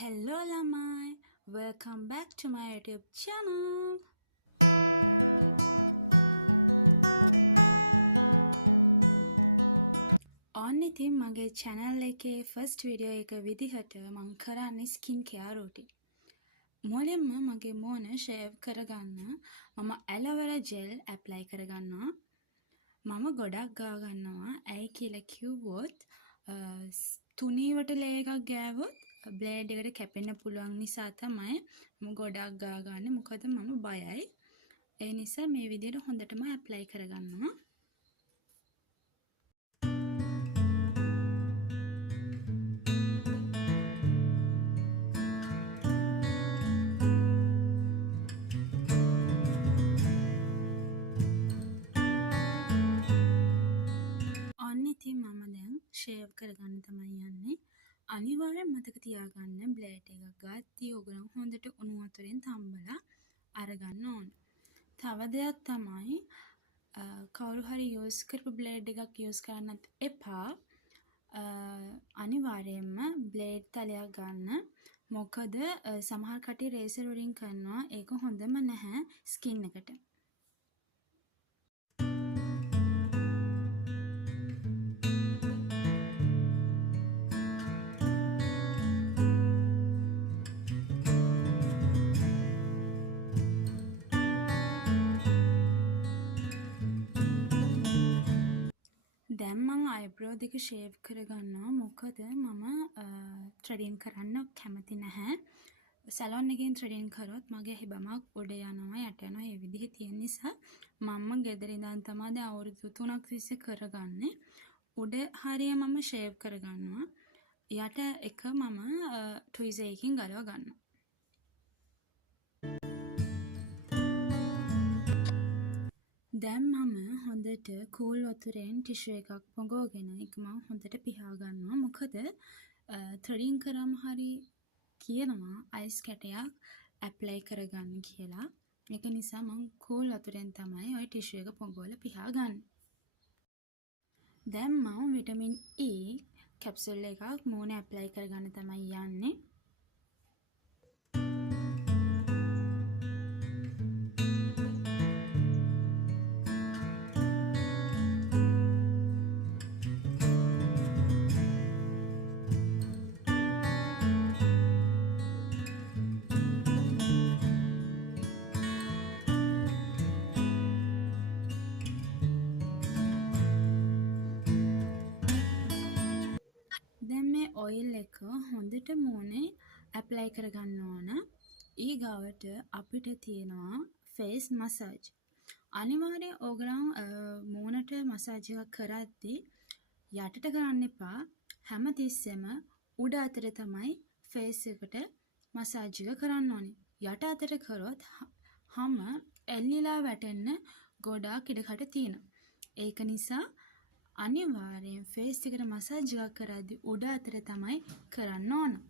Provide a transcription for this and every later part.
Hello lamai, welcome back to my YouTube channel. ඔන්න ඉතින් මගේ channel එකේ first video එක විදිහට මම කරන්නේ skin care routine. මුලින්ම මගේ මූණ shave කරගන්න මම aloe vera gel apply කරගන්නවා. මම ගොඩක් ගා ගන්නවා. ඇයි කියලා කිව්වොත් තුනීවට ලේ එකක් ගෑවොත් බ්ලේඩ් එකට කැපෙන්න පුළුවන් නිසා තමයි මම ගොඩක් ගා ගන්නේ. මොකද මම බයයි. ඒ නිසා මේ විදිහට හොඳටම apply කරගන්නවා. ඔන්න ඉතින් මම දැන් shave කරගන්න තමයි යන්නේ. අනිවාර්යෙන් මතක තියාගන්න බ්ලේඩ් එකක් ගත්තී ඔයගොල්ලෝ හොඳට උණු වතුරෙන් තම්බලා අරගන්න ඕන. තව දෙයක් තමයි කවුරු හරි යූස් කරපු බ්ලේඩ් එකක් යූස් කරන්නත් එපා. අනිවාර්යයෙන්ම බ්ලේඩ් තලයක් ගන්න. මොකද සමහර කට්ටිය රේසර් වලින් කරනවා. ඒක හොඳම නැහැ ස්කින් එකට. දැන් මම eyebrow දෙක shave කරගන්නවා. මොකද මම threading කරන්න කැමති නැහැ. සැලොන් එකෙන් threading කරොත් මගේ හිබමක් උඩ යනවා යට යනවා. ඒ විදිහේ තියෙන නිසා මම ගෙදර ඉඳන් තමයි දැන් අවුරුදු 3ක් තිස්සේ කරගන්නේ. උඩ හරිය මම shave කරගන්නවා. යට එක මම tweezer එකකින් ගලව ගන්නවා. දැන් මම හොඳට කූල් වතුරෙන් ටිෂු එකක් පොඟවගෙන ඒක මම හොඳට පිහා ගන්නවා. මොකද threading කරාම හරි කියනවා අයිස් කැටයක් ඇප්ලයි කරගන්න කියලා. ඒක නිසා මම කූල් වතුරෙන් තමයි ওই ටිෂු එක පොඟවලා පිහා ගන්න. දැන් මම විටමින් E කැප්සූල් එකක් මූණේ ඇප්ලයි කරගන්න තමයි යන්නේ. ඔයිල් එක හොඳට මූණේ ඇප්ලයි කරගන්න ඕන. ඊගාවට අපිට තියෙනවා ෆේස් මසාජ්. අනිවාර්යෙන් ඕගොල්ලෝ මූණට මසාජ් එකක් කරද්දී යටට කරන්න එපා. හැමතිස්සෙම උඩ අතට තමයි ෆේස් එකට මසාජ් එක කරන්න ඕනේ. යට අතට කරොත් හැම එල්ලිලා වැටෙන්න ගොඩාක් ඉඩකඩ තියෙනවා. ඒක නිසා අනිවාර්යෙන් ෆේස් එකට මසාජ් එකක් කරද්දී උඩ අතට තමයි කරන්න ඕන.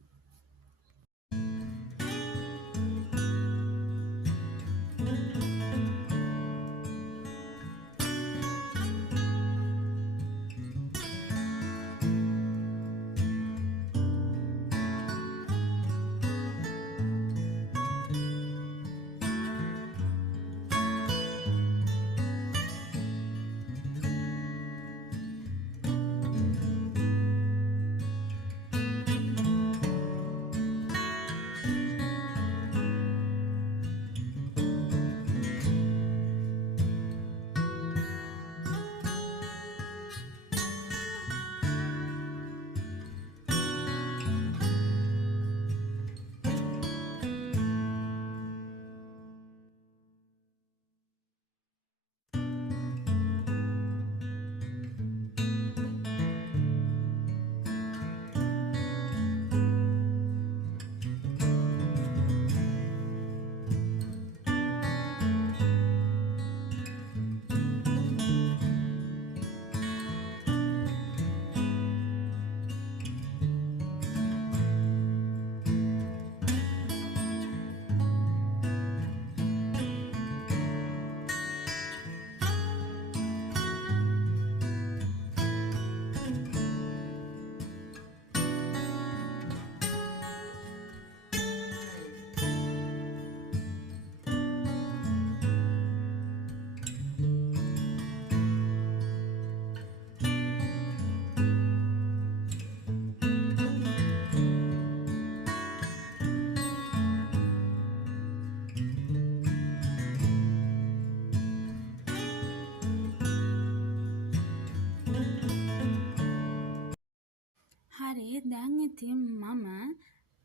දැන් ඉතින් මම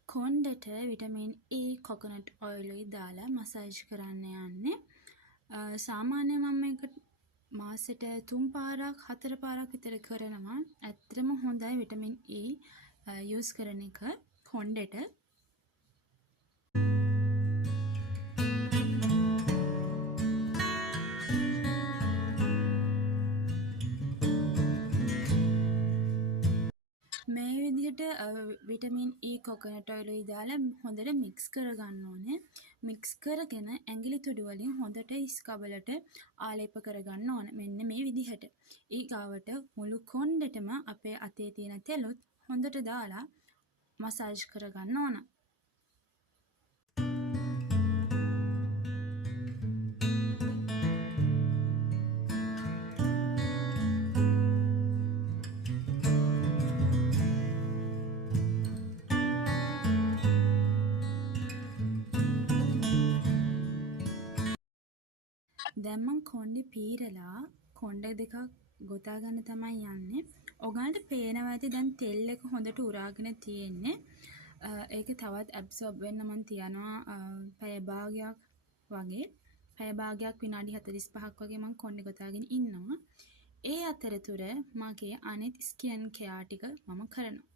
කොණ්ඩෙට විටමින් E කොකොනට් ඔයිලුයි දාලා මසාජ් කරන්න යන්නේ. සාමාන්‍යයෙන් මම මේක මාසෙට 3 පාරක් 4 පාරක් විතර කරනවා. ඇත්තටම හොඳයි විටමින් E යූස් කරන එක කොණ්ඩෙට. මේ විදිහට විටමින් E කොකොනට් ඔයිලුයි දාලා හොඳට මික්ස් කරගන්න ඕනේ. මික්ස් කරගෙන ඇඟිලි තුඩු වලින් හොඳට ස්කබලට ආලේප කරගන්න ඕන. මෙන්න මේ විදිහට. ඊගාවට මුළු කොණ්ඩෙටම අපේ අතේ තියෙන තෙලුත් හොඳට දාලා මසාජ් කරගන්න ඕන. දැන් මං කොණ්ඩේ පීරලා කොණ්ඩ දෙකක් ගොතා ගන්න තමයි යන්නේ. ඔයගලන්ට පේනවා ඇති දැන් තෙල් එක හොඳට උරාගෙන තියෙන්නේ. ඒක තවත් ඇබ්සෝබ් වෙන්න මං තියනවා පැය භාගයක් වගේ. පැය භාගයක් විනාඩි 45ක් වගේ මං කොණ්ඩේ ගොතාගෙන ඉන්නවා. ඒ අතරතුර මගේ අනිත් ස්කින් කෙයාර් ටික මම කරනවා.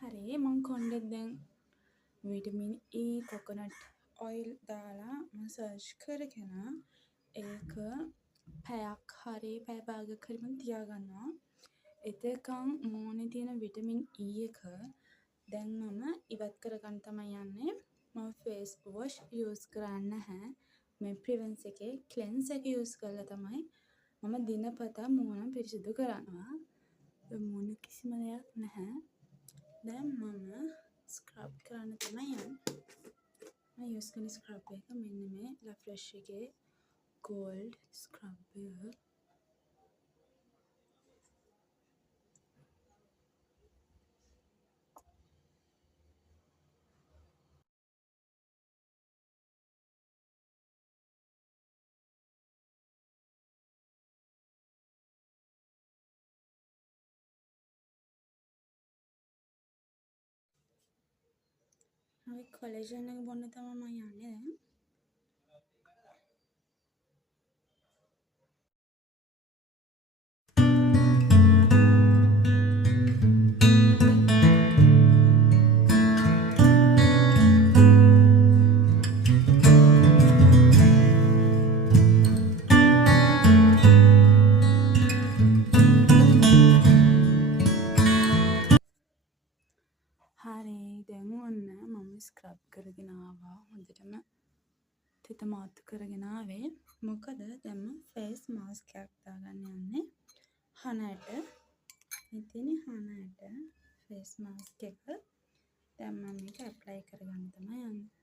හරි මං කොණ්ඩෙත් දැන් විටමින් E කොකොනට් ඔයිල් දාලා මසාජ් කරගෙන ඒක පැයක් හරි පැය භාගයක් හරි මං තියාගන්නවා. එතකන් මූණේ තියෙන විටමින් E එක දැන් මම ඉවත් කරගන්න තමයි යන්නේ. මම ෆේස් වොෂ් යූස් කරන්නේ නැහැ. මේ ප්‍රිවෙන්ස් එකේ ක්ලෙන්ස් එක යූස් කරලා තමයි මම දිනපතා මූණ පිරිසිදු කරනවා. මූණ කිසිම දෙයක් නැහැ. දැන් මම ස්ක්‍රබ් කරන්න තමයි යන්නේ. මම යූස් කරන ස්ක්‍රබ් එක මෙන්න මේ ලෆ්‍රෙෂ් එකේ ගෝල්ඩ් ස්ක්‍රබ් එක. හරි කොලේජන් එක බොන්න තමයි මම යන්නේ දැන්. හරි දැන් ඔන්න මම ස්ක්‍රබ් කරගෙන ආවා. හොඳටම තිත මාතු කරගෙන ආවේ. මොකද දැන් මම ෆේස් මාස්ක් එකක් දාගන්න යන්නේ. හනට. ඉතින් හනට ෆේස් මාස්ක් එක දැන් මම මේක ඇප්ලයි කරගන්න තමයි යන්නේ.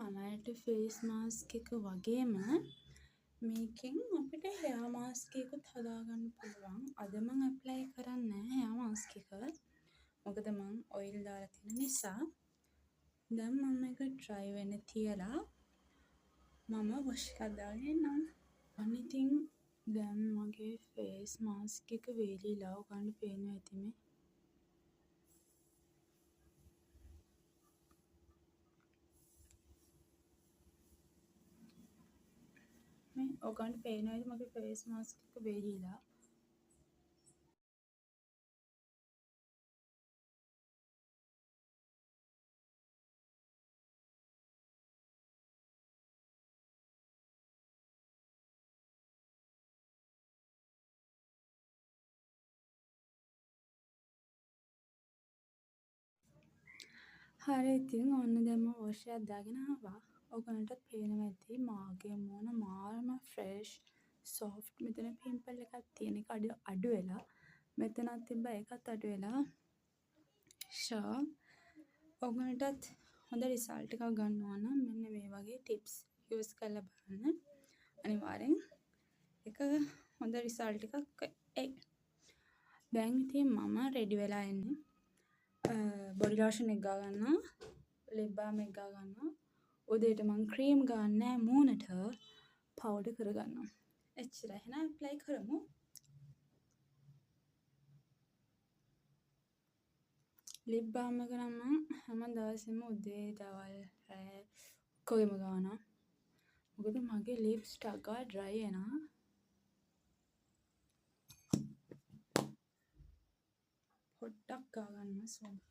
අනයට ෆේස් මාස්ක් එක වගේම මේකෙන් අපිට හෙයා මාස්ක් එකකුත් හදාගන්න පුළුවන්. අද මම ඇප්ලයි කරන්නේ හෙයා මාස්ක් එක. මොකද මම ඔයිල් දාලා තියෙන නිසා. දැන් මම මේක ඩ්‍රයි වෙන්න තියලා මම වොෂ් එකක් දාගෙන එන්නම්. අනිතින් දැන් මගේ ෆේස් මාස්ක් එක වේලිලා ඔයගලන්ට පේනවා ඇතිනේ. මේ ඔයගලන්ට පේනවද මගේ ෆේස් මාස්ක් එක වේලිලා? හරි ඉතින් ඔන්න දැන් මම වොෂ් එකක් දාගෙන ආවා. ඔයගලන්ටත් පේනවා ඇති මාගේ මූණ මාරම ෆ්‍රෙෂ් සොෆ්ට්. මෙතන පිම්පල් එකක් තියෙන එක අඩු වෙලා. මෙතනත් තිබ්බා ඒකත් අඩු වෙලා. ෂෝ ඔයගලන්ටත් හොඳ රිසල්ට් එකක් ගන්න ඕන නම් මෙන්න මේ වගේ ටිප්ස් යූස් කරලා බලන්න. අනිවාර්යෙන් එක හොඳ රිසල්ට් එකක් එයි. දැන් ඉතින් මම රෙඩි වෙලා ඉන්නේ. බොඩි ලෝෂන් එක ගා ගන්නවා. ලිප් බාම් එක ගා ගන්නවා. උදේට මම ක්‍රීම් ගන්න නෑ මූණට පවුඩර් කරගන්නවා. එච්චරයි. එහෙනම් ඇප්ලයි කරමු. ලිප් බාම් එක නම් මම හැම දවසෙම උදේ දවල් රෑ ඔක්කොගෙම ගානවා. මොකද මගේ ලිප්ස් ටකා ඩ්‍රයි වෙනවා. පොඩ්ඩක් ගා ගන්නවා සොන්ට.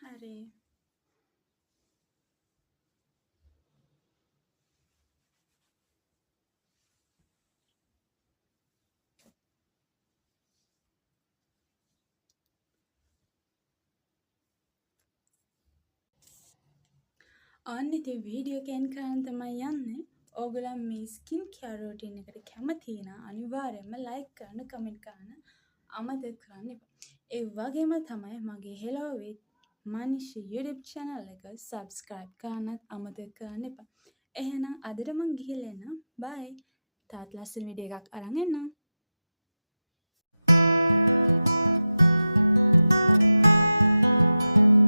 හරි. අන්න ඉතින් වීඩියෝ එක එන්ඩ් කරන්න තමයි යන්නේ. ඕගොල්ලන් මේ ස්කින් කෙයාර් රූටින් එකට කැමති නම් අනිවාර්යයෙන්ම ලයික් කරන්න, කමෙන්ට් කරන්න අමතක කරන්න එපා. ඒ වගේම තමයි මගේ Hello with Manish YouTube channel එක subscribe කරන්නත් අමතක කරන්න එපා. එහෙනම් අදට මං ගිහිල්ලා එන්නම්. bye. තාත් ලස්සන වීඩියෝ එකක් අරන් එන්නම්.